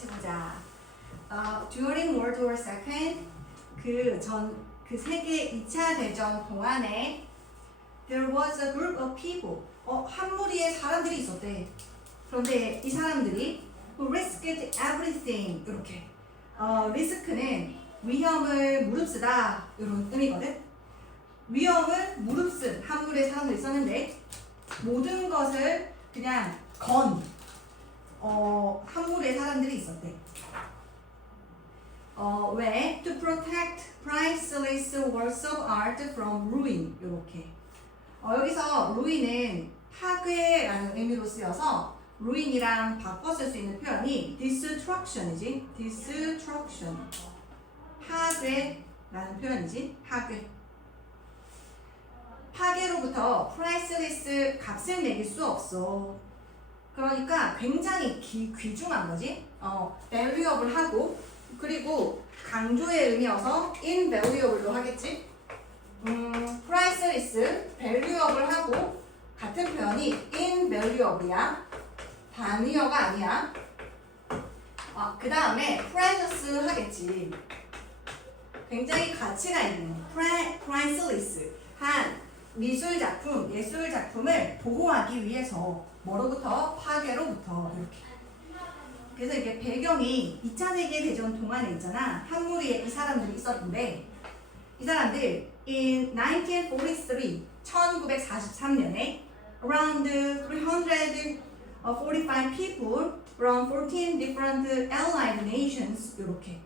같이 보자. During World War II 그 세계 2차 대전 동안에 there was a group of people. 한 무리의 사람들이 있었대. 그런데 이 사람들이 who risked everything 이렇게. 리스크는 위험을 무릅쓰다 이런 의미거든. 위험을 무릅쓴 한 무리의 사람들이 있었는데 모든 것을 그냥 한 무리의 사람들이 있었대. 왜? To protect priceless works of art from ruin 이렇게. 여기서 ruin은 파괴라는 의미로 쓰여서 ruin이랑 바꿔 쓸 수 있는 표현이 destruction이지. destruction. 파괴라는 표현이지. 파괴로부터 priceless 값을 매길 수 없어. 그러니까 굉장히 귀중한 거지. valuable 하고 그리고 강조의 의미여서 invaluable로 하겠지. priceless, valuable 하고 같은 표현이 invaluable이야. 단위어가 아니야. 그 다음에 precious 하겠지. 굉장히 가치가 있는 priceless 한 미술 작품, 예술 작품을 보호하기 위해서 뭐로부터? 파괴로부터 이렇게. 그래서 이게 배경이 2차 세계대전 동안에 있잖아. 한 무리의 이 사람들이 있었는데 이 사람들 in 1943, 1943년에 around 345 people from 14 different allied nations 이렇게.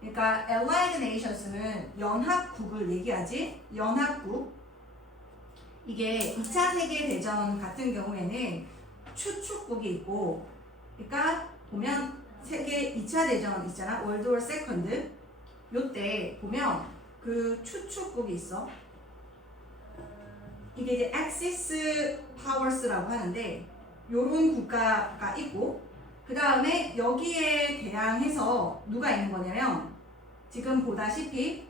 그러니까 allied nations는 연합국을 얘기하지. 연합국. 이게 2차 세계대전 같은 경우에는 추축국이 있고, 그러니까 보면 세계 2차 대전 있잖아. 월드워 세컨드. 요때 보면 그 추축국이 있어. 이게 이제 Axis Powers라고 하는데 요런 국가가 있고 그 다음에 여기에 대항해서 누가 있는 거냐면 지금 보다시피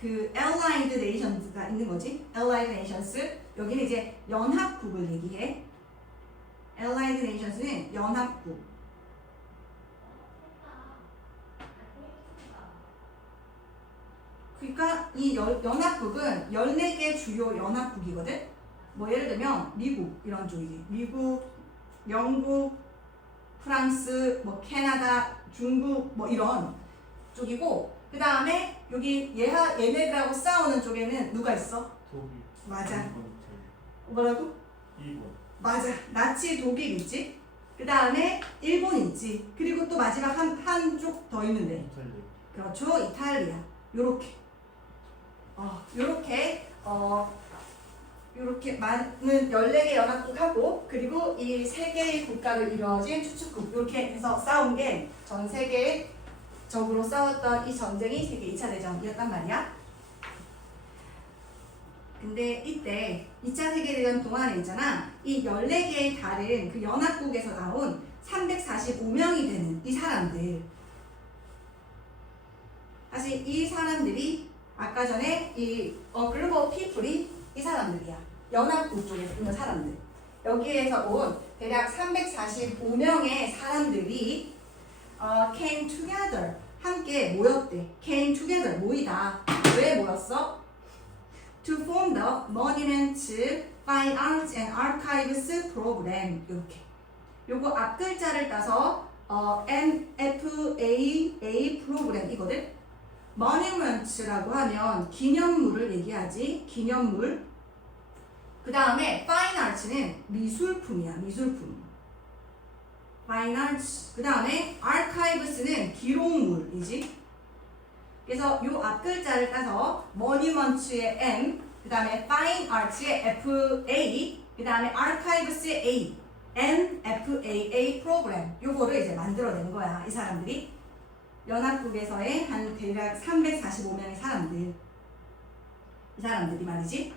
그 Allied Nations가 있는 거지. Allied Nations. 여기는 이제 연합국을 얘기해. Allied Nations는 연합국. 그러니까 이 연합국은 14개 주요 연합국이거든. 뭐 예를 들면 미국 이런 쪽이지. 미국, 영국, 프랑스, 뭐 캐나다, 중국 뭐 이런 쪽이고 그 다음에 여기 얘네들하고 싸우는 쪽에는 누가 있어? 독일. 맞아. 일본, 뭐라고? 일본. 맞아. 나치 독일 있지. 그 다음에 일본 있지. 그리고 또 마지막 한 쪽 더 있는데. 이탈리아. 그렇죠. 이탈리아. 요렇게. 요렇게 많은 14개 연합국하고 그리고 이 3개의 국가를 이루어진 추축국 이렇게 해서 싸운 게 전 세계적으로 싸웠던 이 전쟁이 세계 2차 대전이었단 말이야. 근데 이때 2차 세계대전 동안에 있잖아. 이 14개의 다른 그 연합국에서 나온 345명이 되는 이 사람들. 사실 이 사람들이 아까 전에 이 글로벌 피플이 이 사람들이야. 연합국 쪽에서 있는 사람들. 여기에서 온 대략 345명의 사람들이 came together. 함께 모였대. came together. 모이다. 왜 모였어? To form the Monuments, Fine Arts and Archives Program. 이렇게. 요거 앞글자를 따서 MFAA 프로그램이거든. Monuments라고 하면 기념물을 얘기하지. 기념물. 그 다음에 Fine Arts는 미술품이야. 미술품. Fine Arts. 그 다음에 Archives는 기록물이지. 그래서 요 앞글자를 따서 Monuments의 M, 그 다음에 Fine Arts의 FA, 그 다음에 Archives의 A, MFAA 프로그램. 요거를 이제 만들어낸 거야. 이 사람들이. 연합국에서의 한 대략 345명의 사람들. 이 사람들이 말이지.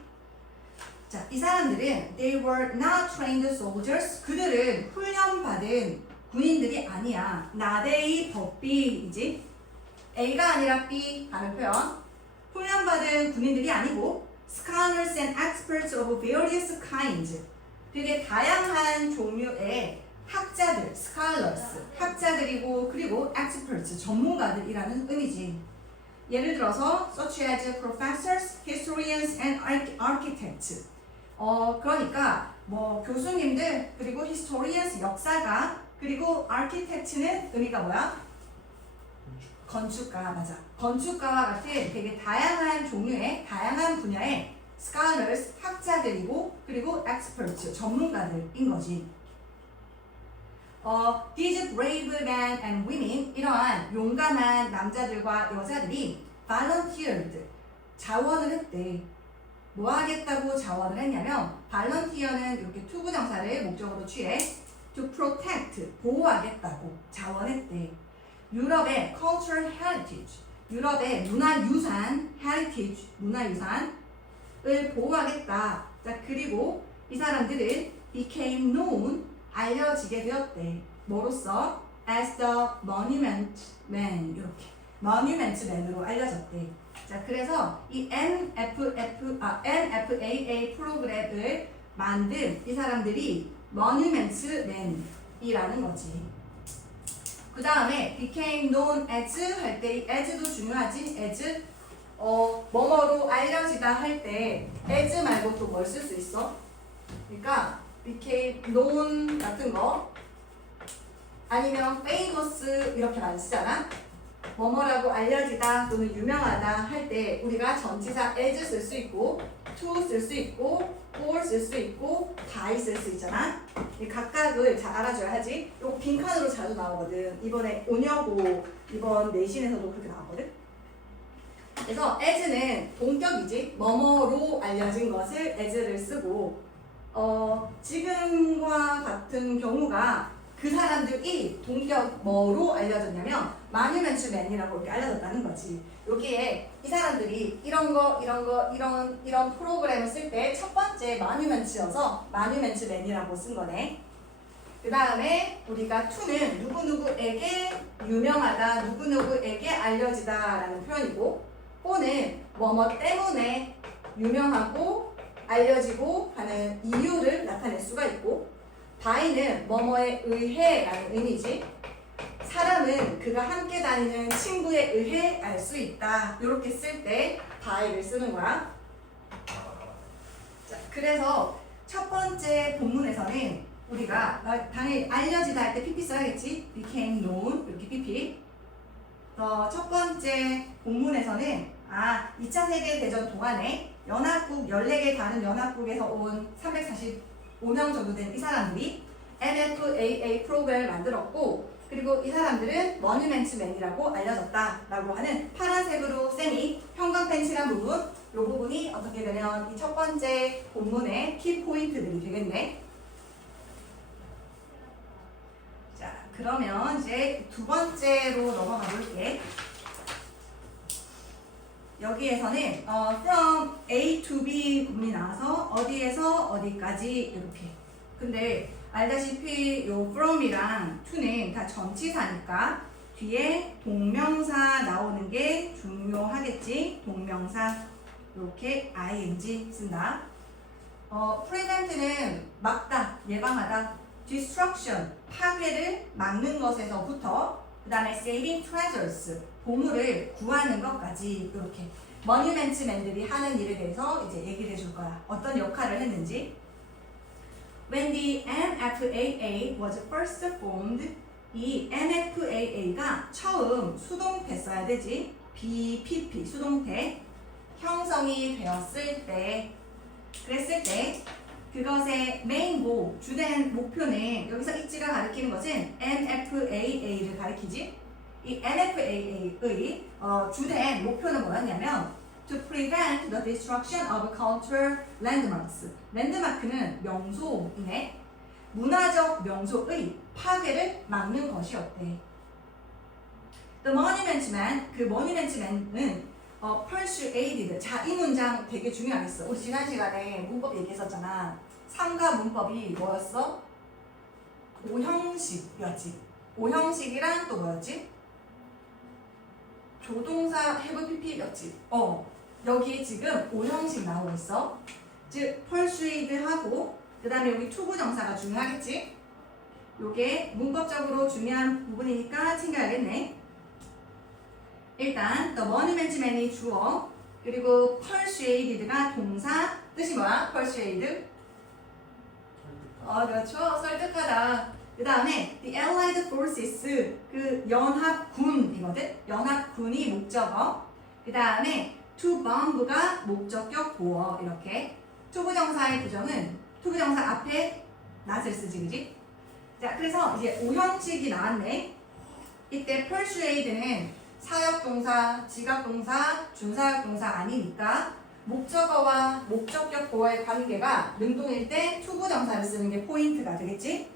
자, 이 사람들은 they were not trained soldiers. 그들은 훈련받은 군인들이 아니야. not A, but B이지. A가 아니라 B 하는 표현. 훈련받은 군인들이 아니고 scholars and experts of various kinds. 되게 다양한 종류의 학자들, scholars, 학자들이고 그리고 experts, 전문가들이라는 의미지. 예를 들어서 such as professors, historians, and architects. 그러니까 뭐 교수님들 그리고 historians, 역사가 그리고 architect는 의미가 뭐야? 건축가, 맞아. 건축가와 같은 되게 다양한 종류의 다양한 분야의 scholars, 학자들이고 그리고 experts, 전문가들인 거지. These brave men and women, 이러한 용감한 남자들과 여자들이 volunteered, 자원을 했대. 뭐 하겠다고 자원을 했냐면 volunteer는 이렇게 투부정사를 목적으로 취해 to protect, 보호하겠다고 자원했대. 유럽의 cultural heritage, 유럽의 문화유산, heritage, 문화유산을 보호하겠다. 자, 그리고 이 사람들은 became known, 알려지게 되었대. 뭐로써? as the monument man, 이렇게 monument man으로 알려졌대. 자, 그래서 이 NFAA 프로그램을 만든 이 사람들이 monument man이라는 거지. 그 다음에 became known as 할 때 이 as도 중요하지. as 뭐뭐로 알려지다 할 때 as 말고 또 뭘 쓸 수 있어? 그러니까 became known 같은 거 아니면 famous 이렇게 많이 쓰잖아. 뭐뭐라고 알려지다 또는 유명하다 할 때 우리가 전치사 as 쓸 수 있고 to 쓸 수 있고 for 쓸 수 있고 by 쓸 수 있잖아. 이 각각을 잘 알아줘야지. 요거 빈칸으로 자주 나오거든. 이번에 오녀고 이번 내신에서도 그렇게 나왔거든. 그래서 as는 동격이지. 뭐뭐로 알려진 것을 as를 쓰고 지금과 같은 경우가 그 사람들이 동격 뭐로 알려졌냐면 monument man이라고 이렇게 알려졌다는 거지. 여기에 이 사람들이 이런 프로그램을 쓸 때 첫 번째 monument여서 monument man이라고 쓴 거네. 그 다음에 우리가 to는 누구누구에게 유명하다, 누구누구에게 알려지다라는 표현이고, for는 뭐뭐 때문에 유명하고 알려지고 하는 이유를 나타낼 수가 있고, by는 뭐뭐에 의해 라는 의미지. 사람은 그가 함께 다니는 친구에 의해 알 수 있다. 이렇게 쓸 때 by를 쓰는 거야. 자, 그래서 첫 번째 본문에서는 우리가 당연히 알려지다 할 때 pp 써야겠지. became known 이렇게 pp. 첫 번째 본문에서는 2차 세계대전 동안에 연합국 14개 다른 연합국에서 온 345명 정도 된 이 사람들이 NFAA 프로그램을 만들었고, 그리고 이 사람들은 모뉴멘트 맨이라고 알려졌다라고 하는 파란색으로 쌤이 형광펜 칠한 부분, 이 부분이 어떻게 되면 이 첫 번째 본문의 키 포인트들이 되겠네. 자, 그러면 이제 두 번째로 넘어가 볼게. 여기에서는 from A to B 부분이 나와서 어디에서 어디까지 이렇게. 근데 알다시피 요 from이랑 to는 다 전치사니까 뒤에 동명사 나오는 게 중요하겠지. 동명사 이렇게 ing 쓴다. prevent는 막다, 예방하다. destruction, 파괴를 막는 것에서부터 그 다음에 saving treasures, 보물을 구하는 것까지 이렇게 모뉴멘트 맨들이 하는 일에 대해서 이제 얘기를 해줄 거야. 어떤 역할을 했는지. When the NFAA was first formed, 이 NFAA가 처음 수동태 써야 되지. BPP, 수동태. 형성이 되었을 때, 그랬을 때, 그것의 메인 고, 주된 목표는 여기서 있지가 가리키는 것은 NFAA를 가리키지. 이 NFAA의 주된 목표는 뭐였냐면 to prevent the destruction of cultural landmarks. 랜드마크는 명소이네. 문화적 명소의 파괴를 막는 것이었대. The monument man, 그 monument man은 persuaded. 자, 이 문장 되게 중요하겠어. 우리 지난 시간에 문법 얘기했었잖아. 삼가 문법이 뭐였어? 오형식이었지. 오형식이랑 또 뭐였지? 조동사 have pp였지. 여기 지금 오형식 나오고 있어. 즉 persuade하고 그 다음에 여기 투부정사가 중요하겠지. 요게 문법적으로 중요한 부분이니까 챙겨야겠네. 일단 the monumentman이 주어, 그리고 persuaded가 동사. 뜻이 뭐야? persuade? 그렇죠. 설득하다. 그 다음에 the allied forces, 그 연합군이거든. 연합군이 목적어. 그 다음에 to bomb가 목적격 보어. 이렇게 투부정사의 부정은 투부정사 앞에 not을 쓰지, 그지? 자, 그래서 이제 오형식이 나왔네. 이때 persuade는 사역동사, 지각동사, 준사역동사 아니니까 목적어와 목적격 보어의 관계가 능동일 때 투부정사를 쓰는 게 포인트가 되겠지?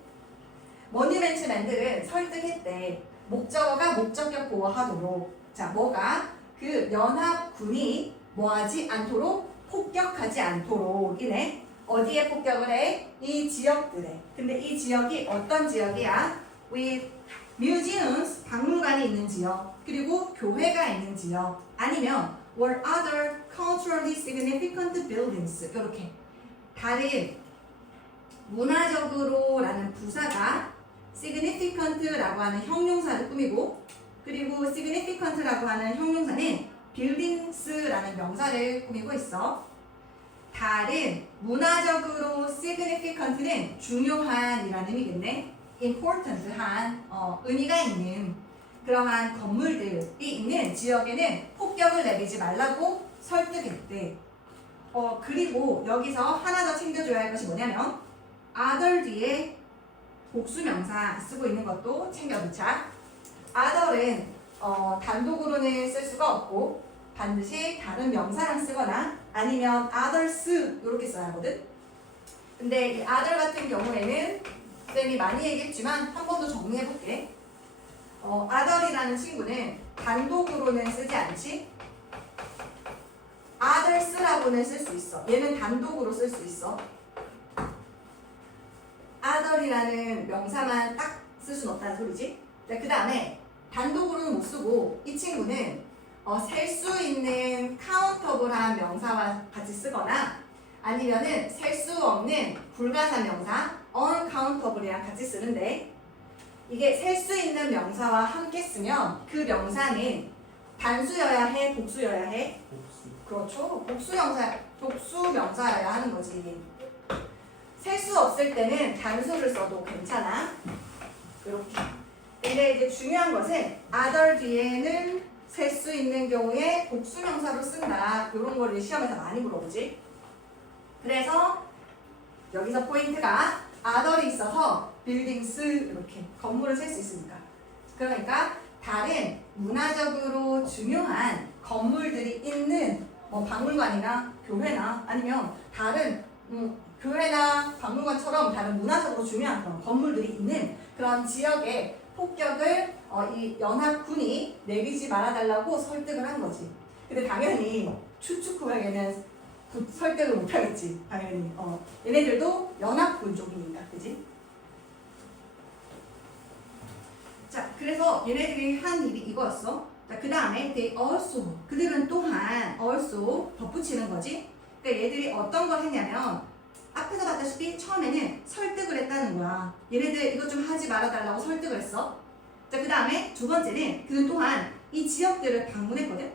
머니멘츠맨들은 설득했대. 목적어가 목적격 보어하도록. 자, 뭐가? 그 연합군이 뭐하지 않도록, 폭격하지 않도록. 이네. 어디에 폭격을 해? 이 지역들에. 근데 이 지역이 어떤 지역이야? with museums, 박물관이 있는 지역, 그리고 교회가 있는 지역, 아니면 or other culturally significant buildings. 이렇게 다른 문화적으로라는 부사가 significant라고 하는 형용사를 꾸미고, 그리고 significant라고 하는 형용사는 buildings라는 명사를 꾸미고 있어. 다른 문화적으로 significant는 중요한이라는 의미겠네. important한 의미가 있는 그러한 건물들이 있는 지역에는 폭격을 내리지 말라고 설득했대. 그리고 여기서 하나 더 챙겨줘야 할 것이 뭐냐면 other 뒤에 복수명사 쓰고 있는 것도 챙겨두자. other은 단독으로는 쓸 수가 없고 반드시 다른 명사랑 쓰거나 아니면 others 이렇게 써야 하거든. 근데 이 other 같은 경우에는 쌤이 많이 얘기했지만 한 번 더 정리해볼게. other이라는 친구는 단독으로는 쓰지 않지. others라고는 쓸 수 있어. 얘는 단독으로 쓸 수 있어. other이라는 명사만 딱 쓸 수는 없다는 소리지. 그 다음에 단독으로는 못 쓰고 이 친구는 셀 수 있는 카운터블한 명사와 같이 쓰거나 아니면은 셀 수 없는 불가산 명사 uncountable이랑 같이 쓰는데, 이게 셀 수 있는 명사와 함께 쓰면 그 명사는 단수여야 해, 복수여야 해? 복수. 그렇죠. 복수 명사여야 하는 거지. 셀 수 없을 때는 단수를 써도 괜찮아. 이렇게. 근데 이제 중요한 것은 other 뒤에는 셀 수 있는 경우에 복수 명사로 쓴다. 이런 걸 시험에서 많이 물어보지. 그래서 여기서 포인트가 other이 있어서 buildings 이렇게 건물을 셀 수 있으니까. 그러니까 다른 문화적으로 중요한 건물들이 있는 박물관이나 교회나 아니면 다른 교회나 박물관처럼 다른 문화적으로 중요한 그런 건물들이 있는 그런 지역에 폭격을 이 연합군이 내리지 말아달라고 설득을 한 거지. 근데 당연히 추측후에는 설득을 못하겠지. 당연히. 얘네들도 연합군 쪽이니까, 그지? 자, 그래서 얘네들이 한 일이 이거였어. 자, 그 다음에 they also, 그들은 또한 also 덧붙이는 거지. 그러니까 얘들이 어떤 걸 했냐면 앞에서 봤다시피 처음에는 설득을 했다는 거야. 얘네들 이것 좀 하지 말아달라고 설득을 했어. 자, 그 다음에 두 번째는 그는 또한 이 지역들을 방문했거든.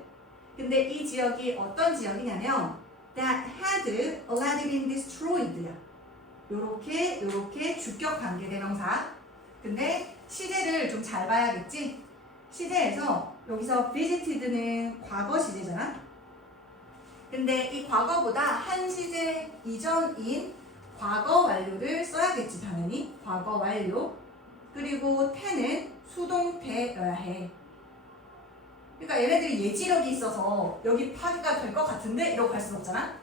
근데 이 지역이 어떤 지역이냐면 that had already been destroyed야. 요렇게 주격 관계 대명사. 근데 시제를 좀 잘 봐야겠지? 시제에서 여기서 visited는 과거 시제잖아? 근데 이 과거보다 한 시제 이전인 과거 완료를 써야겠지, 당연히. 과거 완료. 그리고 태는 수동태여야 해. 그러니까 얘네들이 예지력이 있어서 여기 파기가 될 것 같은데 이러고 갈 수는 없잖아.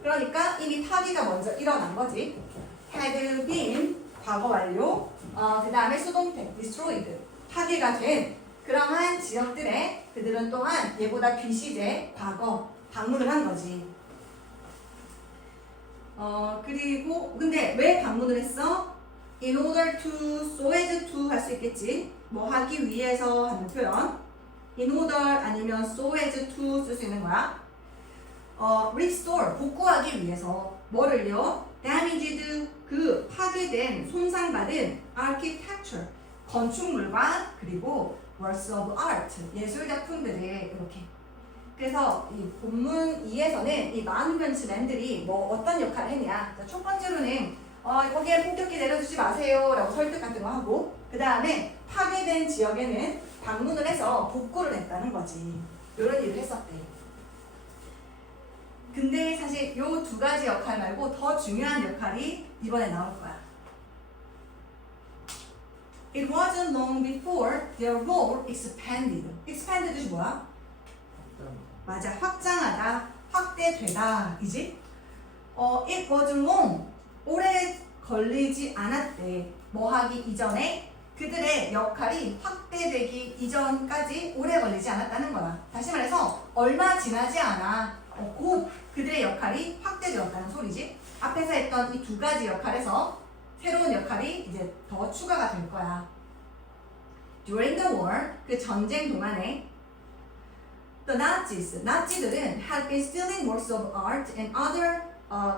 그러니까 이미 파기가 먼저 일어난 거지. had been 과거 완료. 그 다음에 수동태 destroyed 파기가 된 그러한 지역들에 그들은 또한 얘보다 비시제 과거 방문을 한 거지. 그리고 근데 왜 방문을 했어? In order to, so as to 할 수 있겠지. 뭐 하기 위해서 하는 표현. In order 아니면 so as to 쓸 수 있는 거야. restore 복구하기 위해서 뭐를요? damaged 그 파괴된 손상받은 architectural 건축물과 그리고 works of art, 예술 작품들을 이렇게. 그래서 이 본문 2에서는 이 마누먼트맨들이 뭐 어떤 역할을 했냐. 첫 번째로는 거기에 폭격기 내려주지 마세요 라고 설득 같은 거 하고, 그 다음에 파괴된 지역에는 방문을 해서 복구를 했다는 거지. 이런 일을 했었대. 근데 사실 요 두 가지 역할 말고 더 중요한 역할이 이번에 나올 거야. It wasn't long before their role expanded. expanded 뜻이 뭐야? 맞아, 확장하다, 확대되다 이지? It wasn't long. 오래 걸리지 않았대. 뭐 하기 이전에 그들의 역할이 확대되기 이전까지 오래 걸리지 않았다는 거야. 다시 말해서 얼마 지나지 않아 곧 그들의 역할이 확대되었다는 소리지. 앞에서 했던 이 두 가지 역할에서 새로운 역할이 이제 더 추가가 될 거야. During the war, 그 전쟁 동안에 The Nazis, 나치들은 had been stealing works of art and other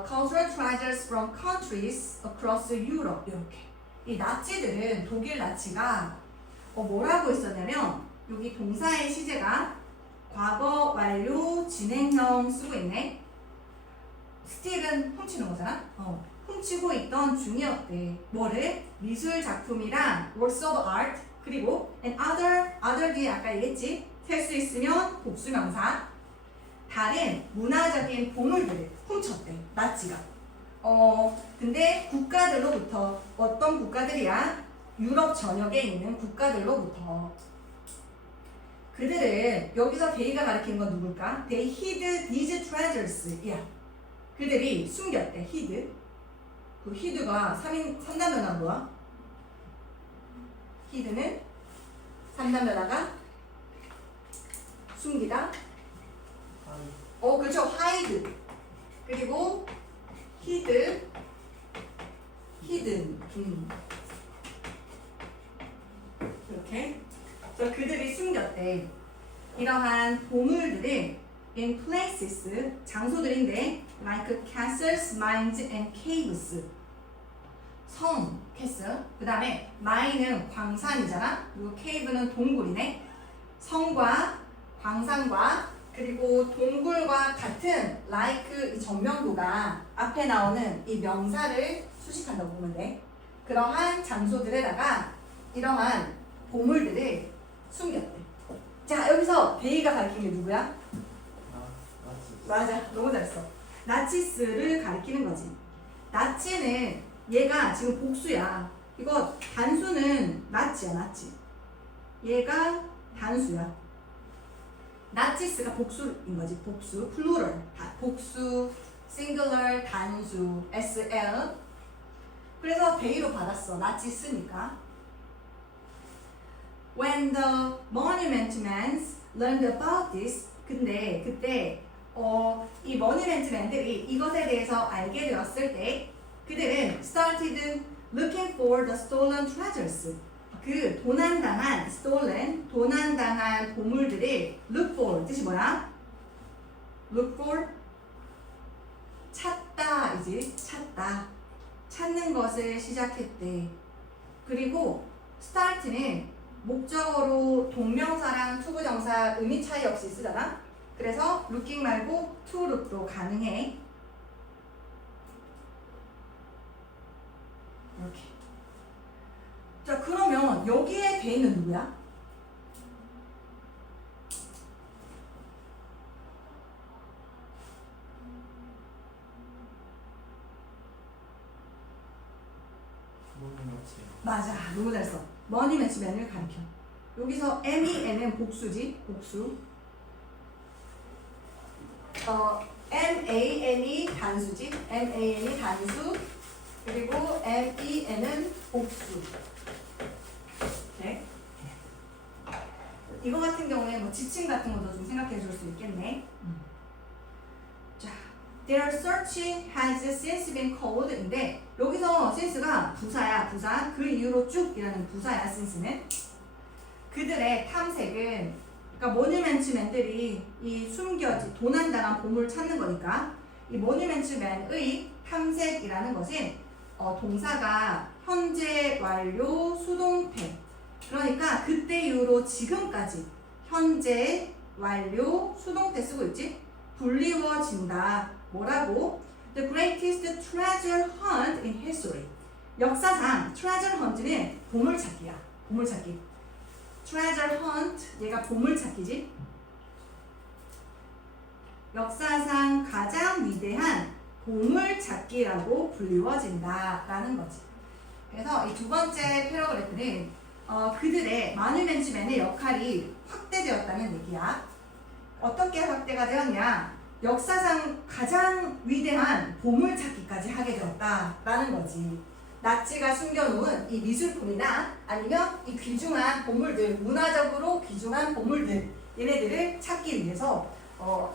cultural treasures from countries across Europe. 이렇게. 이 나치들은, 독일 나치가 뭐라고 했었냐면, 여기 동사의 시제가 과거 완료 진행형 쓰고 있네. steal은 훔치는 거잖아. 훔치고 있던 중이었대. 뭐를? 미술 작품이랑 works of art, 그리고 and other 뒤에 아까 얘기했지. 셀 수 있으면 복수명사. 다른 문화적인 보물들을 훔쳤대. 나치가. 근데 국가들로부터, 어떤 국가들이야? 유럽 전역에 있는 국가들로부터. 그들은, 여기서 데이가 가리키는 건 누굴까? They hid these treasures. 야, 그들이 숨겼대. hid. 그 hid가 3단변화 뭐야? hid는 3단변화가 숨기다. 그렇죠. hide. 그리고 hidden. 이렇게. 그래서 그들이 숨겼대. 이러한 보물들을 in places, 장소들인데 like castles, mines and caves. 성, 캐슬. 그 다음에 마인은 광산이잖아. 그리고 cave는 동굴이네. 성과 광산과 그리고 동굴과 같은 like 이 전명구가 앞에 나오는 이 명사를 수식한다고 보면 돼. 그러한 장소들에다가 이러한 보물들을 숨겼대. 자, 여기서 데이가 가리키는 게 누구야? 맞아, 너무 잘했어. 나치스를 가리키는 거지. 나치는 얘가 지금 복수야. 이거 단수는 나치야, 나치. 얘가 단수야. 나치스가 복수인 거지. 복수, 플루럴, 복수, 싱글러, 단수, SL. 그래서 데이로 받았어. 나치스니까. When the monument men learned about this, 근데 그때 이 monument men들이 이것에 대해서 알게 되었을 때 그들은 started looking for the stolen treasures. 그 도난당한 stolen, 도난당한 보물들을 look for 뜻이 뭐야? look for 찾다 이지. 찾다. 찾는 것을 시작했대. 그리고 start는 목적어로 동명사랑 투부정사 의미 차이 없이 쓰잖아. 그래서 looking 말고 to look도 가능해. 이렇게. 자, 그러면 여기에 대는 누구야? 맞아, 너무 잘했어. 머니매치맨을 가리켜. 여기서 MEN은 복수지, 복수. MAN이 단수지, MAN이 단수. 그리고 MEN은 복수. 네. 이거 같은 경우에 뭐 지침 같은 것도 좀 생각해 줄 수 있겠네. 자, their search has since been called인데 여기서 since가 부사야, 부사. 그 이후로 쭉이라는 부사야, since는. 그들의 탐색은, 그러니까 모뉴멘트맨들이 이 숨겨진 도난당한 보물을 찾는 거니까 이 모뉴멘트맨의 탐색이라는 것은 동사가 현재 완료 수동태 그러니까 그때 이후로 지금까지 현재, 완료, 수동태 쓰고 있지? 불리워진다. 뭐라고? The greatest treasure hunt in history. 역사상 treasure hunt는 보물찾기야. 보물찾기. treasure hunt, 얘가 보물찾기지? 역사상 가장 위대한 보물찾기라고 불리워진다 라는 거지. 그래서 이 두 번째 패러그래프는 그들의 마뉴멘츠맨의 역할이 확대되었다는 얘기야. 어떻게 확대가 되었냐? 역사상 가장 위대한 보물찾기까지 하게 되었다라는 거지. 나치가 숨겨놓은 이 미술품이나 아니면 이 귀중한 보물들, 문화적으로 귀중한 보물들, 얘네들을 찾기 위해서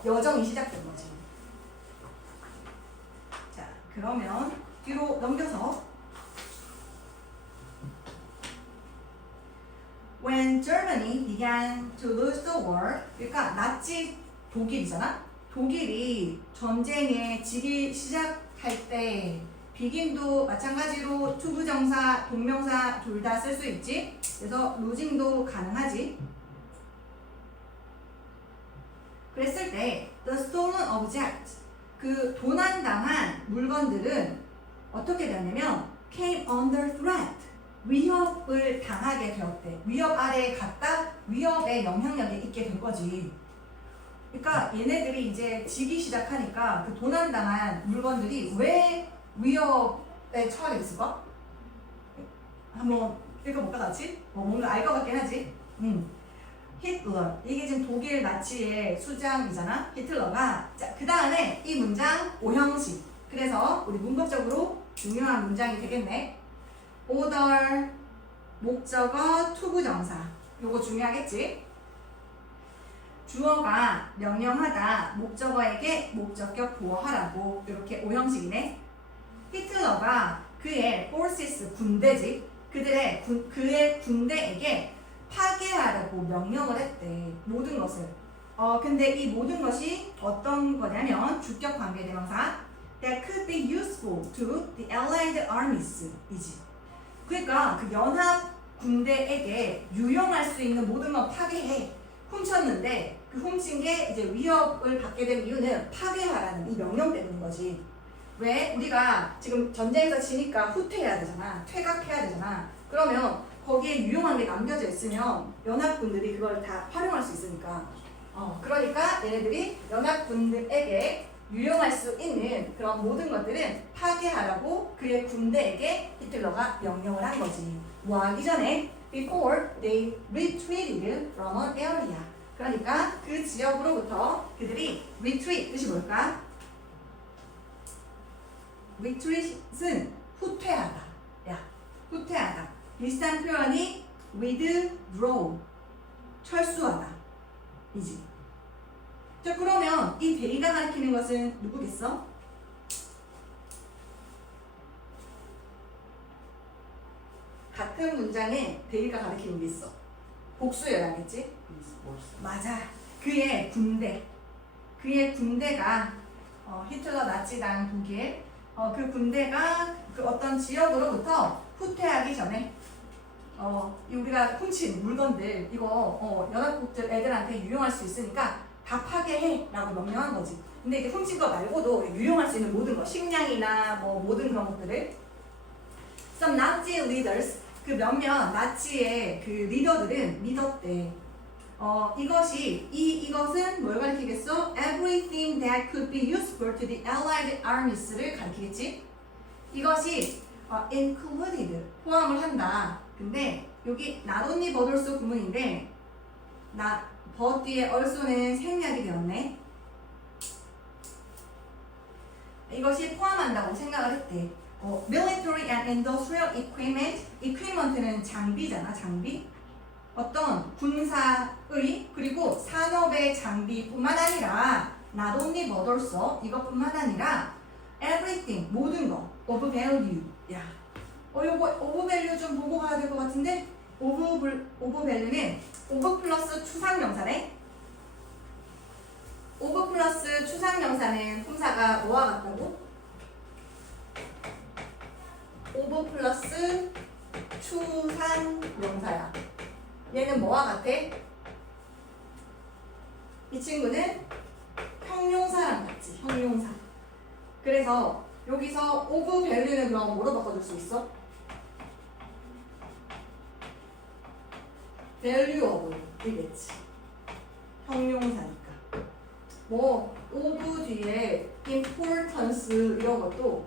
여정이 시작된 거지. 자, 그러면 뒤로 넘겨서 When Germany began to lose the war, 그러니까 나치 독일이잖아. 독일이 전쟁에 지기 시작할 때 비긴도 마찬가지로 투부정사, 동명사 둘 다 쓸 수 있지. 그래서 루징도 가능하지. 그랬을 때 the stolen object, 그 도난당한 물건들은 어떻게 되었냐면 came under threat, 위협을 당하게 되었대. 위협 아래에 갔다 위협의 영향력이 있게 된 거지. 그러니까 얘네들이 이제 지기 시작하니까 그 도난당한 물건들이 왜 위협에 처하게 됐을까? 한번 읽어볼까 같이? 뭔가 알 것 같긴 하지? 히틀러, 이게 지금 독일 나치의 수장이잖아. 히틀러가. 자, 그 다음에 이 문장 오형식. 그래서 우리 문법적으로 중요한 문장이 되겠네. order, 목적어, 투부정사. 요거 중요하겠지? 주어가 명령하다, 목적어에게 목적격 보어하라고. 이렇게 오형식이네. 히틀러가 그의 forces, 군대지. 그의 군대에게 파괴하라고 명령을 했대. 모든 것을. 근데 이 모든 것이 어떤 거냐면 주격 관계대명사 that could be useful to the Allied armies 이지. 그러니까 그 연합 군대에게 유용할 수 있는 모든 건 파괴해. 훔쳤는데 그 훔친 게 이제 위협을 받게 된 이유는 파괴하라는 이 명령 때문인 거지. 왜? 우리가 지금 전쟁에서 지니까 후퇴해야 되잖아. 퇴각해야 되잖아. 그러면 거기에 유용한 게 남겨져 있으면 연합군들이 그걸 다 활용할 수 있으니까. 그러니까 얘네들이 연합군들에게 유용할 수 있는 그런 모든 것들은 파괴하라고 그의 군대에게 히틀러가 명령을 한 거지. 뭐 하기 전에 before they retreated from an area. 그러니까 그 지역으로부터 그들이 retreat 뜻이 뭘까? retreat은 후퇴하다. 야, 후퇴하다. 비슷한 표현이 withdraw, 철수하다 이지. 자, 그러면 이 대의가 가리키는 것은 누구겠어? 같은 문장에 대의가 가리키는 게 있어. 복수여야겠지? 맞아. 그의 군대. 그의 군대가 히틀러 나치당 독일 그 군대가 그 어떤 지역으로부터 후퇴하기 전에 우리가 훔친 물건들 이거 연합국들 애들한테 유용할 수 있으니까 다 파괴해 라고 명령한 거지. 근데 이제 훔친 거 말고도 유용할 수 있는 모든 거, 식량이나 뭐 모든 그런 것들을 Some Nazi leaders, 그 몇몇 나치의 그 리더들은 믿었대. 이것은 뭘 가리키겠어? Everything that could be useful to the Allied armies를 가리키겠지? 이것이 included, 포함을 한다. 근데 여기 not only but also 구문인데 but 뒤에 also는 생략이 되었네. 이것이 포함한다고 생각을 했대. Military and industrial equipment, equipment는 장비잖아, 장비. 어떤 군사의 그리고 산업의 장비뿐만 아니라 not only but also 이것뿐만 아니라 everything, 모든 거, of value. 야, 요거 of value 좀 보고 가야 될 것 같은데 of value는 of 플러스 추상명사네. of 플러스 추상명사는 품사가 뭐와 같다고? of 플러스 추상명사야. 얘는 뭐와 같아? 이 친구는 형용사랑 같지. 형용사. 그래서 여기서 of value는 그럼 뭐로 바꿔줄 수 있어? value of 이겠지. 형용사니까. 뭐 of 뒤에 importance 이런 것도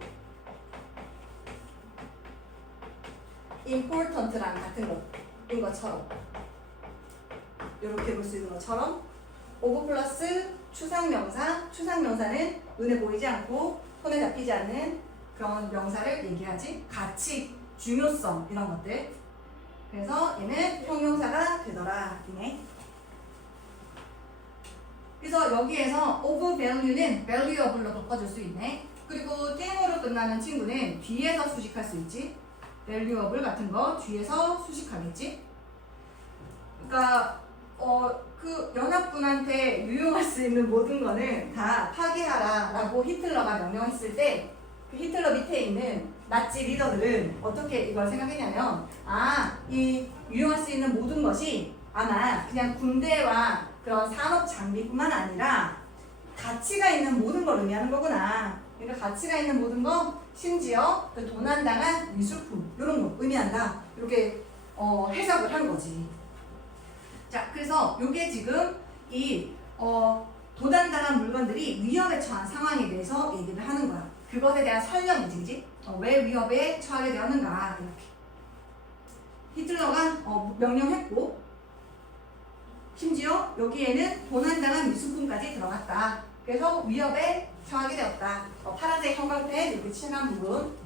important랑 같은 것인 것처럼 이렇게 볼 수 있는 것처럼 of 플러스 추상명사, 추상명사는 눈에 보이지 않고 손에 잡히지 않는 그런 명사를 얘기하지. 가치, 중요성 이런 것들. 그래서 얘는 형용사가 되더라. 이네. 그래서 여기에서 of value는 valuable로 바꿔줄 수 있네. 그리고 땡으로 끝나는 친구는 뒤에서 수식할 수 있지. valuable 같은 거 뒤에서 수식하겠지. 그러니까 그 연합군한테 유용할 수 있는 모든 거는 다 파괴하라 라고 히틀러가 명령했을 때 그 히틀러 밑에 있는 나치 리더들은 어떻게 이걸 생각했냐면 이 유용할 수 있는 모든 것이 아마 그냥 군대와 그런 산업 장비뿐만 아니라 가치가 있는 모든 걸 의미하는 거구나. 그러니까 가치가 있는 모든 거 심지어 그 도난당한 미술품 이런 거 의미한다. 이렇게 해석을 한 거지. 자, 그래서 이게 지금 이 도난당한 물건들이 위협에 처한 상황에 대해서 얘기를 하는 거야. 그것에 대한 설명이지, 그지? 왜 위협에 처하게 되었는가 이렇게. 히틀러가 명령했고 심지어 여기에는 도난당한 미술품까지 들어갔다. 그래서 위협에 처하게 되었다. 파란색 형광펜 이렇게 칠한 부분.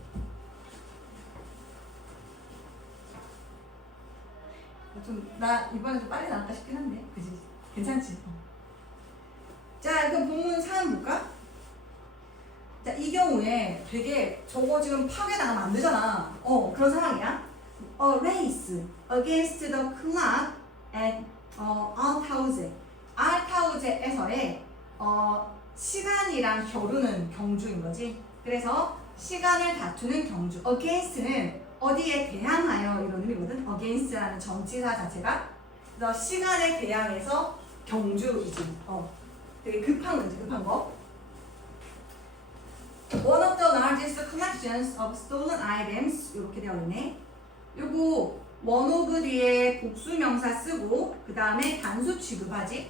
나 이번에 좀 빨리 나왔다 싶긴 한데, 그지? 괜찮지? 자, 그럼 본문 사안 볼까? 자, 이 경우에 되게 저거 지금 파괴당하면 안 되잖아. 그런 상황이야. A race against the clock at Althaus. Althause에서의 시간이랑 겨루는 경주인 거지. 그래서 시간을 다투는 경주. Against는 어디에 대항하여 이런 의미거든. Against라는 정치사 자체가. 그래서 시간에 대항해서 경주이지. 되게 급한 거지, 급한 거. One of the largest collections of stolen items 이렇게 되어 있네. 요거 one of 뒤에 복수명사 쓰고 그 다음에 단수 취급하지.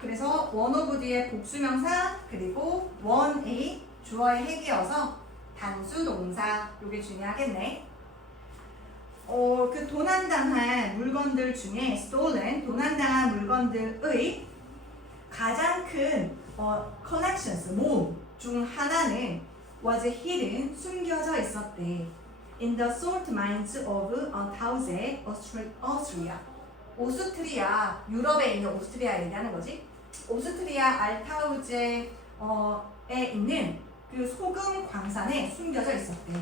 그래서 one of 뒤에 복수명사 그리고 one a 주어의 핵이어서 단수 동사 요게 중요하겠네. 그 도난당한 물건들 중에 stolen 도난당한 물건들의 가장 큰 collections 모음 중 하나는 was hidden 숨겨져 있었대. In the salt mines of Althaus, Austria. 오스트리아 유럽에 있는 오스트리아 얘기하는 거지. 오스트리아 알타우제에 있는 그 소금 광산에 숨겨져 있었대.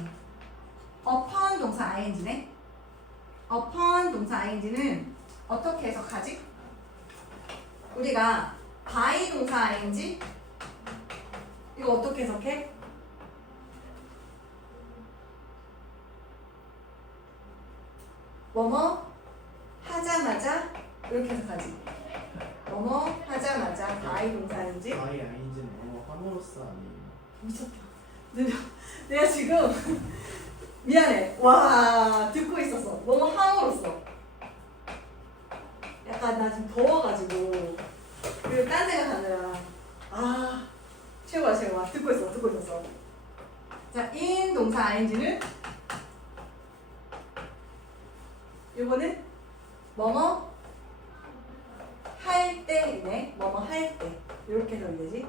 upon 동사 ing네. upon 동사 ing는 어떻게 해석하지? 우리가 by 동사 ing 이거 어떻게 해석해? 뭐뭐 하자마자 이렇게 해석하지. 뭐뭐 하자마자 by 동사 ing. by ing는 뭐뭐 함으로써 아니에요. 미쳤다. 내가 지금 미안해. 와 듣고 있었어. 뭐뭐 함으로써. 약간 나 지금 더워가지고 그리고 딴 생각하느라 최고야 최고야. 듣고 있었어. 자, in 동사 ing는 이거는 뭐뭐 할 때이네. 뭐뭐 할 때. 이렇게 해서 되지.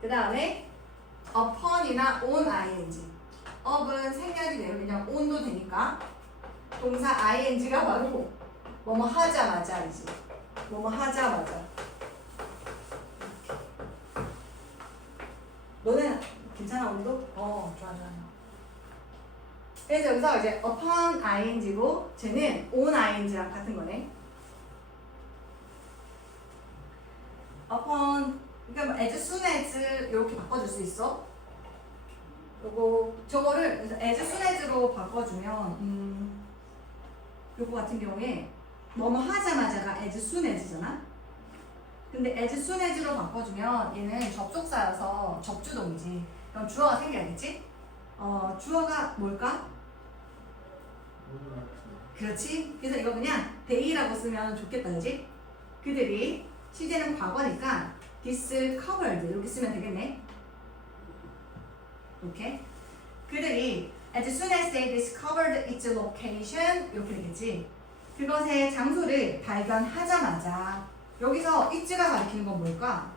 그 다음에 upon이나 on ing. up은 생략이 돼요. 그냥 on도 되니까. 동사 ing가 바로 뭐뭐 하자마자이지. 뭐뭐 하자마자. 너는 괜찮아 오늘도? 좋아. 그래서 여기서 이제 upon ing고 쟤는 on ing랑 같은 거네. upon 그러니까 as soon as 이렇게 바꿔줄 수 있어. 저거를 as soon as로 바꿔주면 요거 같은 경우에 뭐뭐 하자마자가 as soon as잖아. 근데 as soon as로 바꿔주면 얘는 접속사여서 접주동이지. 그럼 주어가 생겨야겠지? 주어가 뭘까? 오늘 같은 그렇지? 그래서 이거 그냥 they라고 쓰면 좋겠다, 그지? 그들이 시제는 과거니까 this covered 이렇게 쓰면 되겠네. 이렇게 그들이 as soon as they discovered its location 이렇게 되겠지. 그것의 장소를 발견하자마자 여기서 it가 가리키는 건 뭘까?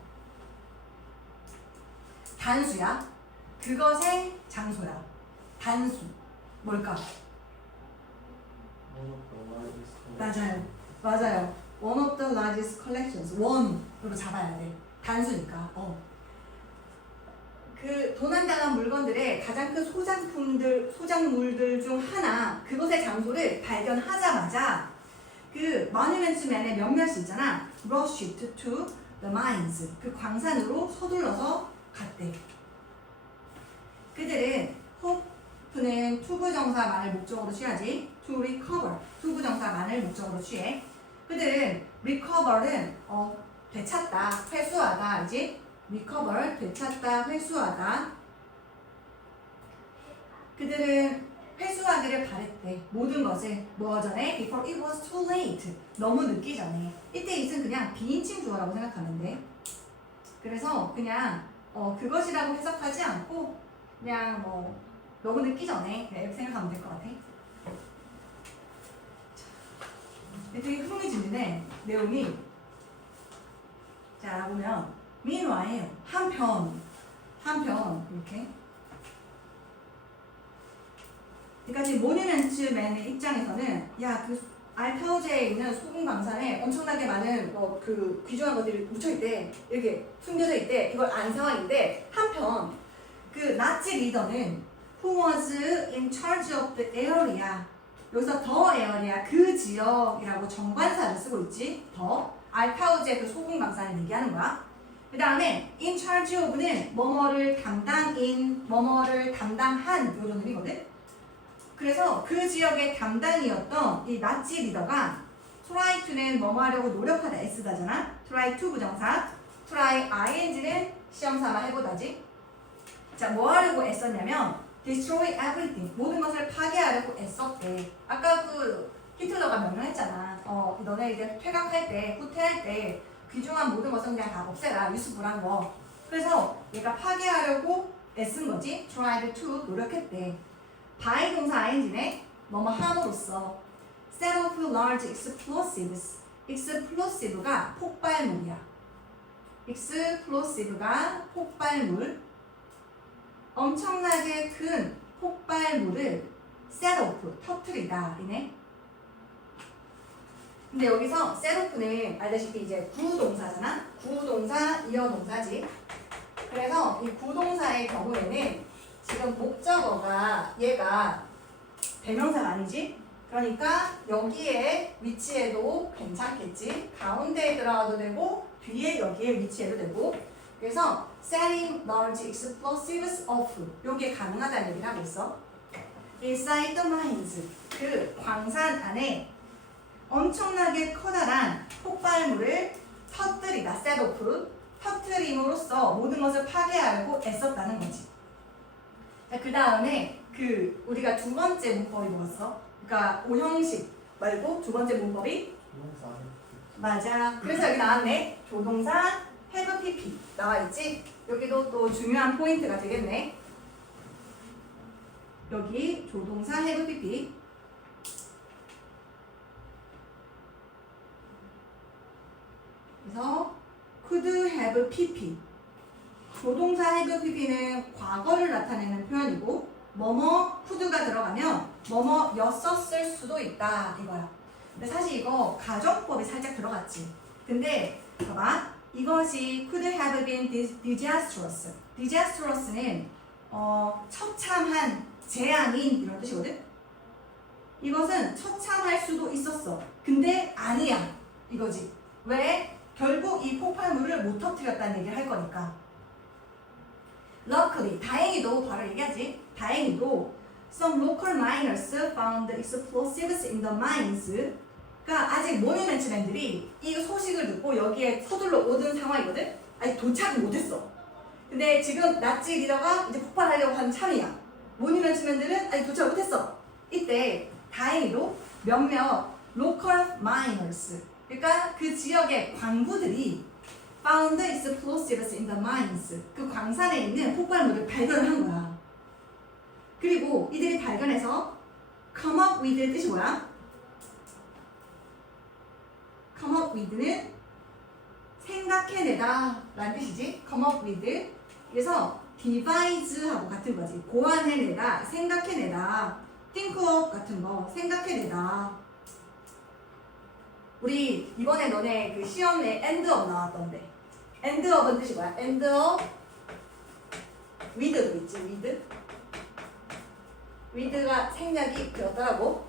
단수야. 그것의 장소야. 단수. 뭘까? 맞아요. 맞아요. One of the largest collections. one으로 잡아야 돼. 단수니까. 그 도난당한 물건들의 가장 큰 소장물들 중 하나, 그것의 장소를 발견하자마자 그 모뉴먼트맨의 몇몇이 있잖아. rushed to the mines. 그 광산으로 서둘러서 갔대. 그들은 hope는 투부정사만을 목적으로 취하지. to recover. 투부정사만을 목적으로 취해. 그들은 recover은 되찾다, 회수하다, 이제 recover, 되찾다, 회수하다. 그들은 회수하기를 바랬대. 모든 것을 뭐 전에 before it was too late. 너무 늦기 전에. 이때 it은 그냥 비인칭 주어라고 생각하면 돼. 그래서 그냥 그것이라고 해석하지 않고 그냥 뭐 너무 늦기 전에 이렇게 생각하면 될 것 같아. 되게 흥미진진해 내용이. 자 보면 meanwhile 한편 이렇게. 그러니까 지금 모뉴먼트맨의 입장에서는 야 그 알타우제에 있는 소금 광산에 엄청나게 많은 그 귀중한 것들이 묻혀 있대. 이렇게 숨겨져 있대. 이걸 안 상황인데 한편 그 나치 리더는 who was in charge of the area. 여기서 the area 그 지역이라고 정관사를 쓰고 있지. 더 알타우제 그 소금 광산을 얘기하는 거야. 그 다음에 in charge of는 뭐뭐를 담당인, 뭐뭐를 담당한 이런 의미거든. 그래서 그 지역의 담당이었던 이 나치 리더가 try to는 뭐뭐 하려고 노력하다 S다잖아. try to 부정사, try ing는 시험삼아 해보다지. 자, 뭐 하려고 애썼냐면 destroy everything, 모든 것을 파괴하려고 애썼대. 아까 그 히틀러가 명령했잖아. 너네 이제 퇴각할 때, 후퇴할 때 귀중한 모든 것은 그냥 다 없애라, 유스불한 거. 그래서 얘가 파괴하려고 애쓴 거지. tried to, 노력했대. by 동사 ing네, 뭐뭐 함으로써. set off large explosives. explosive가 폭발물이야. explosive가 폭발물. 엄청나게 큰 폭발물을 set off, 터뜨리다 이네. 근데 여기서 set off는 알다시피 이제 구동사잖아. 구동사, 이어동사지. 그래서 이 구동사의 경우에는 지금 목적어가 얘가 대명사가 아니지? 그러니까 여기에 위치해도 괜찮겠지. 가운데에 들어가도 되고 뒤에 여기에 위치해도 되고. 그래서 setting large explosives off 요게 가능하다는 얘기를 하고 있어. inside the mines 그 광산 안에 엄청나게 커다란 폭발물을 터뜨리다 set off 터뜨림으로써 모든 것을 파괴하려고 애썼다는 거지. 자, 그 다음에 우리가 두 번째 문법이 뭐였어? 그러니까 오형식 말고 두 번째 문법이 맞아. 그래서 여기 나왔네. 조동사 have pp 나와 있지? 여기도 또 중요한 포인트가 되겠네. 여기 조동사 have pp. 그래서 could have pp. 조동사 have pp는 과거를 나타내는 표현이고 뭐뭐 could가 들어가면 뭐뭐였었을 수도 있다 이거야. 근데 사실 이거 가정법이 살짝 들어갔지. 근데 봐봐. 이것이 could have been disastrous. disastrous는 처참한, 재앙인 이런 뜻이거든. 이것은 처참할 수도 있었어. 근데 아니야 이거지. 왜? 결국 이 폭발물을 못 터뜨렸다는 얘기를 할 거니까. luckily, 다행히도 바로 얘기하지. 다행히도 Some local miners found explosives in the mines. 그러니까 아직 모니멘트맨들이 이 소식을 듣고 여기에 서둘러 오던 상황이거든. 아직 도착을 못했어. 근데 지금 나치 리더가 이제 폭발하려고 하는 참이야. 모니멘트맨들은 아직 도착 못했어. 이때 다행히도 몇몇 local miners, 그러니까 그 지역의 광부들이 found explosives in the mines. 그 광산에 있는 폭발물을 발견한 거야. 그리고 이들이 발견해서 come up with의 뜻이 뭐야? come up with는 생각해내다 라는 뜻이지. come up with. 그래서 devise하고 같은 거지. 고안해내다, 생각해내다, think up 같은 거, 생각해내다. 우리 이번에 너네 그 시험에 end up 나왔던데. end up은 뜻이 뭐야? end up with도 있지. with가 생략이 되었더라고.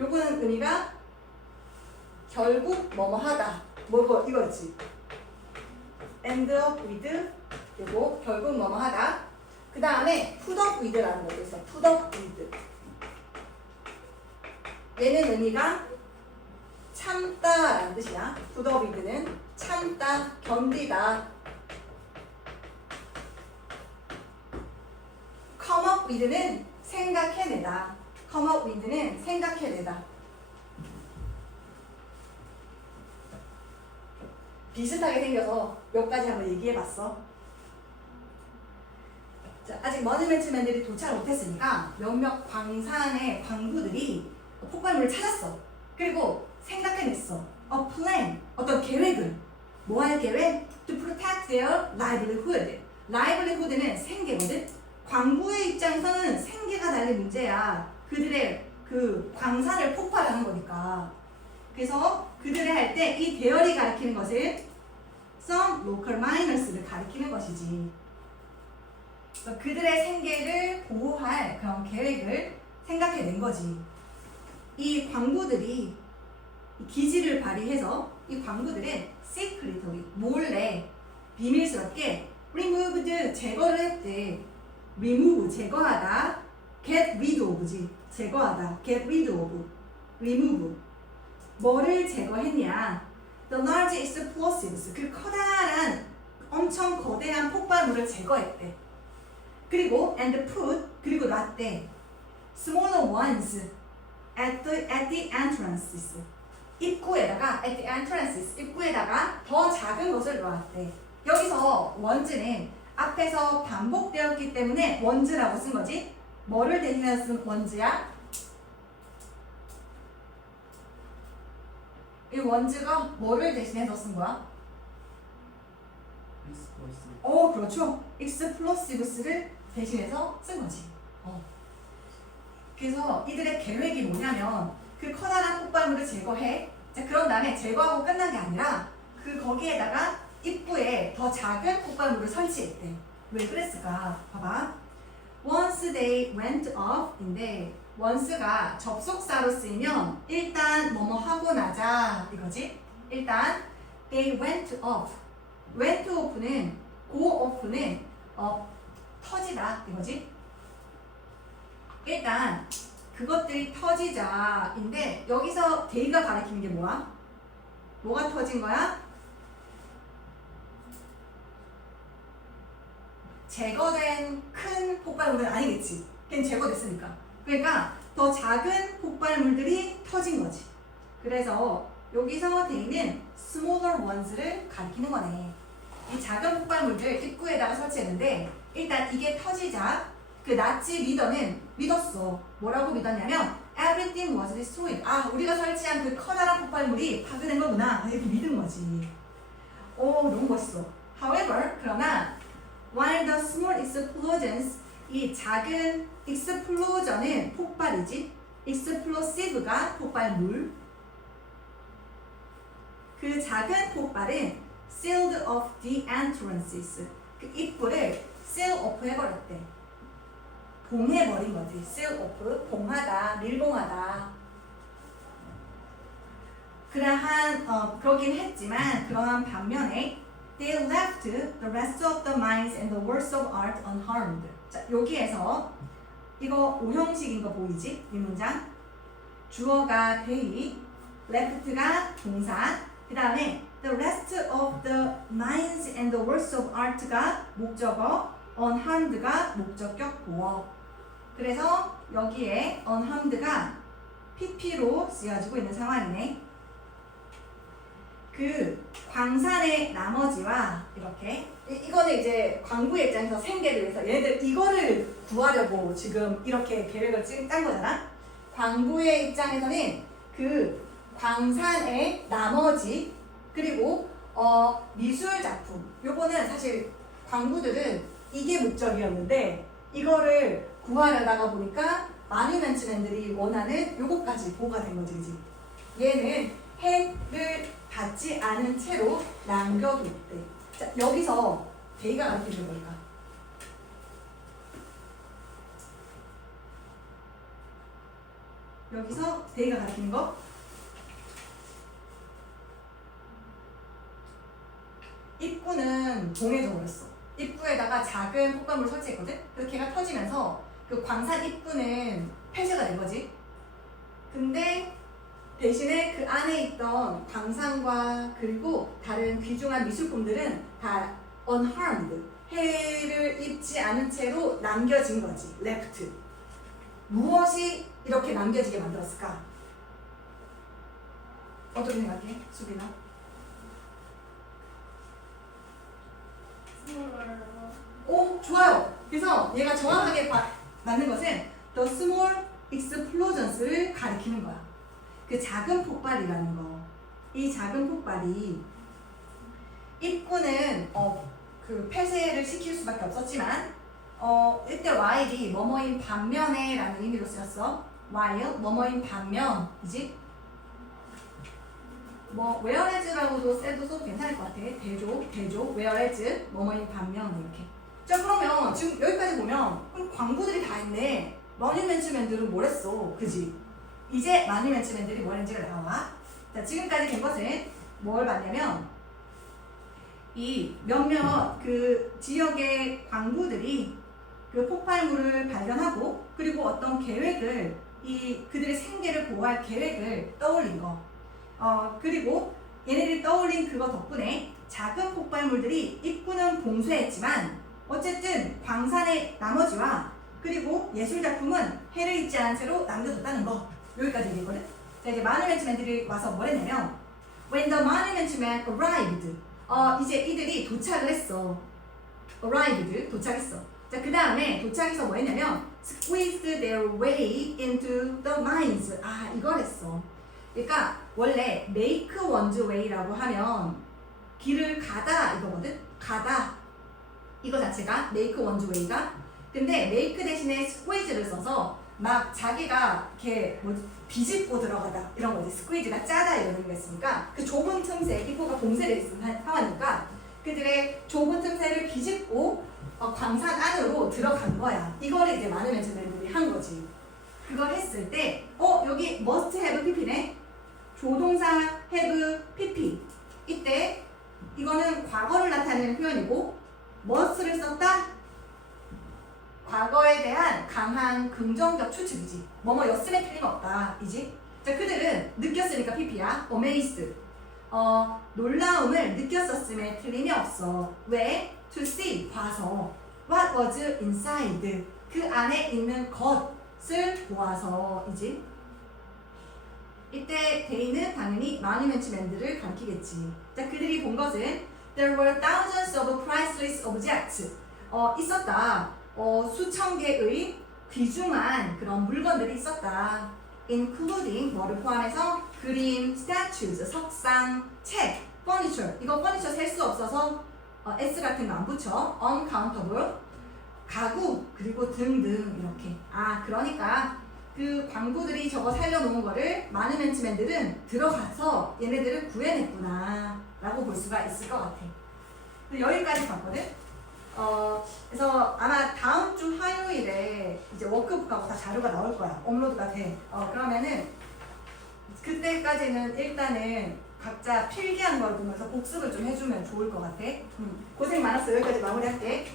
요거는 의미가 결국 뭐뭐 하다. 뭐 이거지. end up with 요거 결국 뭐뭐 하다. 그 다음에 put up with라는 것도 있어. put up with. 얘는 의미가 참다라는 뜻이야. put up with는 참다, 견디다. come up with는 생각해내다. come up with는 생각해내다. 비슷하게 생겨서 몇 가지 한번 얘기해봤어. 자, 아직 머니멘트맨들이 도착을 못했으니까 몇몇 광산의 광부들이 폭발물을 찾았어. 그리고 생각해냈어. A plan, 어떤 계획을. 뭐 할 계획? To protect their livelihood. livelihood는 생계거든. 광부의 입장에서는 생계가 달린 문제야. 그들의 그 광산을 폭발하는 거니까. 그래서 그들이 할 때 이 대열이 가리키는 것은 some local miners를 가리키는 것이지. 그들의 생계를 보호할 그런 계획을 생각해낸 거지. 이 광부들이 기지를 발휘해서 이 광부들은 secretly, 몰래, 비밀스럽게 removed, 제거를 했대. remove, 제거하다. get rid of지, 제거하다. get rid of, remove. 뭐를 제거했냐? The large explosives, 그 커다란, 엄청 거대한 폭발물을 제거했대. 그리고 and put, 그리고 놨대. smaller ones at the entrances. 입구에다가 at the entrances, 입구에다가 더 작은 것을 놓았대. 여기서 원즈는 앞에서 반복되었기 때문에 원즈라고 쓴 거지. 뭐를 대신해서 쓴 원즈야? 이 원즈가 뭐를 대신해서 쓴 거야? 그렇죠. explosives를 대신해서 쓴 거지. 그래서 이들의 계획이 뭐냐면 그 커다란 폭발물을 제거해. 자, 그런 다음에 제거하고 끝난 게 아니라 그 거기에다가 입구에 더 작은 폭발물을 설치했대. 왜 그랬을까? 봐봐. Once they went off인데 once가 접속사로 쓰이면 일단 뭐뭐 하고 나자 이거지. 일단 they went off. went off는 go off는 터지다 이거지. 일단 그것들이 터지자인데 여기서 they가 가리키는 게 뭐야? 뭐가 터진 거야? 제거된 큰 폭발물은 아니겠지. 걔는 제거됐으니까. 그러니까 더 작은 폭발물들이 터진 거지. 그래서 여기서 they는 smaller ones를 가리키는 거네. 이 작은 폭발물들 입구에다가 설치했는데 일단 이게 터지자 그 나치 리더는 믿었어. 뭐라고 믿었냐면 everything was destroyed. 우리가 설치한 그 커다란 폭발물이 파괴된 거구나. 이렇게 믿은 거지. 너무 멋있어. However, 그러나 while the small explosions, 이 작은 explosion은 폭발이지. explosive가 폭발물. 그 작은 폭발은 sealed off the entrances. 그 입구를 seal off 해버렸대. 봉해버린 거지. seal off, 봉하다, 밀봉하다. 그러긴 했지만 그러한 반면에 they left the rest of the mines and the works of art unharmed. 자, 여기에서 이거 오형식인 거 보이지? 이 문장. 주어가 they, left가 동사, 그 다음에 the rest of the minds and the works of art가 목적어, unharmed가 목적격 보어. 그래서 여기에 unharmed가 PP로 쓰여지고 있는 상황이네. 그 광산의 나머지와 이렇게 이거는 이제 광부의 입장에서 생계를 위해서 얘네들 이거를 구하려고 지금 이렇게 계획을 짠 거잖아. 광부의 입장에서는 그 광산의 나머지 그리고 미술 작품 요거는 사실 광부들은 이게 목적이었는데 이거를 구하려다가 보니까 마뉴멘트맨들이 원하는 요거까지 보가 된 거지. 그치? 얘는 해를 받지 않은 채로 남겨뒀대. 자, 여기서 데이가 가르치는 걸까? 여기서 데이가 가르치는 거? 입구는 봉해져버렸어. 입구에다가 작은 폭발물을 설치했거든? 그래서 걔가 터지면서 그 광산 입구는 폐쇄가 된 거지. 근데 대신에 그 안에 있던 광산과 그리고 다른 귀중한 미술품들은 다 unharmed, 해를 입지 않은 채로 남겨진 거지. left. 무엇이 이렇게 남겨지게 만들었을까? 어떻게 생각해? 수빈아? 오, 좋아요. 그래서 얘가 정확하게 맞는 것은 the small explosions를 가리키는 거야. 그 작은 폭발이라는 거. 이 작은 폭발이 입구는 그 폐쇄를 시킬 수밖에 없었지만 이때 while이 뭐뭐인 반면에 라는 의미로 쓰였어. while 뭐뭐인 반면이지. 뭐 whereas라고도 써도 괜찮을 것 같아. 대조 whereas 뭐뭐인 반면 이렇게. 자, 그러면 지금 여기까지 보면 그럼 광부들이 다 있네. 머니맨츠맨들은 뭘 했어? 그지? 이제 머니맨츠맨들이 뭘 했는지가 나와. 자, 지금까지 된 것은 뭘 봤냐면 이 몇몇 그 지역의 광부들이 그 폭발물을 발견하고 그리고 어떤 계획을 그들의 생계를 보호할 계획을 떠올린 거. 그리고 얘네들이 떠올린 그거 덕분에 작은 폭발물들이 입구는 봉쇄했지만 어쨌든 광산의 나머지와 그리고 예술작품은 해를 입지 않은 채로 남겨뒀다는 거. 여기까지 얘기했거든. 자, 이제 마누멘트맨들이 와서 뭘 했냐면 When the monument man arrived, 이제 이들이 도착을 했어. arrived, 도착했어. 자, 그 다음에 도착해서 뭐 했냐면 squeezed their way into the mines. 아, 이걸 했어. 그러니까 원래 make one's way라고 하면 길을 가다 이거거든. 가다 이거 자체가 make one's way가. 근데 make 대신에 squeeze를 써서 막 자기가 이렇게 비집고 들어가다 이런 거지. squeeze가 짜다 이런 의미가 있으니까 그 좁은 틈새 입구가 봉쇄되어 있는 상황이니까 그들의 좁은 틈새를 비집고 광산 안으로 들어간 거야. 이걸 이제 마누멘트맨들이 한 거지. 그걸 했을 때 여기 must have pp네. 조동사 have pp. 이때 이거는 과거를 나타내는 표현이고 must를 썼다? 과거에 대한 강한 긍정적 추측이지. 뭐뭐였음에 틀림없다 이지. 자, 그들은 느꼈으니까 pp야. amazed. 놀라움을 느꼈었음에 틀림이 없어. 왜? to see, 봐서. what was inside. 그 안에 있는 것을 보아서 이지. 이때 they는 당연히 마누멘트맨들을 가리키겠지. 자, 그들이 본 것은 there were thousands of priceless objects. 있었다. 수천 개의 귀중한 그런 물건들이 있었다. including 뭐를 포함해서 그림, statues, 석상, 책, furniture. 이거 furniture 셀 수 없어서 s 같은 거 안 붙여. uncountable. 가구 그리고 등등 이렇게. 그러니까 그 광부들이 저거 살려놓은 거를 마누멘트맨들은 들어가서 얘네들을 구해냈구나 라고 볼 수가 있을 것 같아. 여기까지 봤거든. 그래서 아마 다음 주 화요일에 이제 워크북하고 다 자료가 나올 거야. 업로드가 돼. 그러면은 그때까지는 일단은 각자 필기한 걸 보면서 복습을 좀 해주면 좋을 것 같아. 고생 많았어. 여기까지 마무리할게.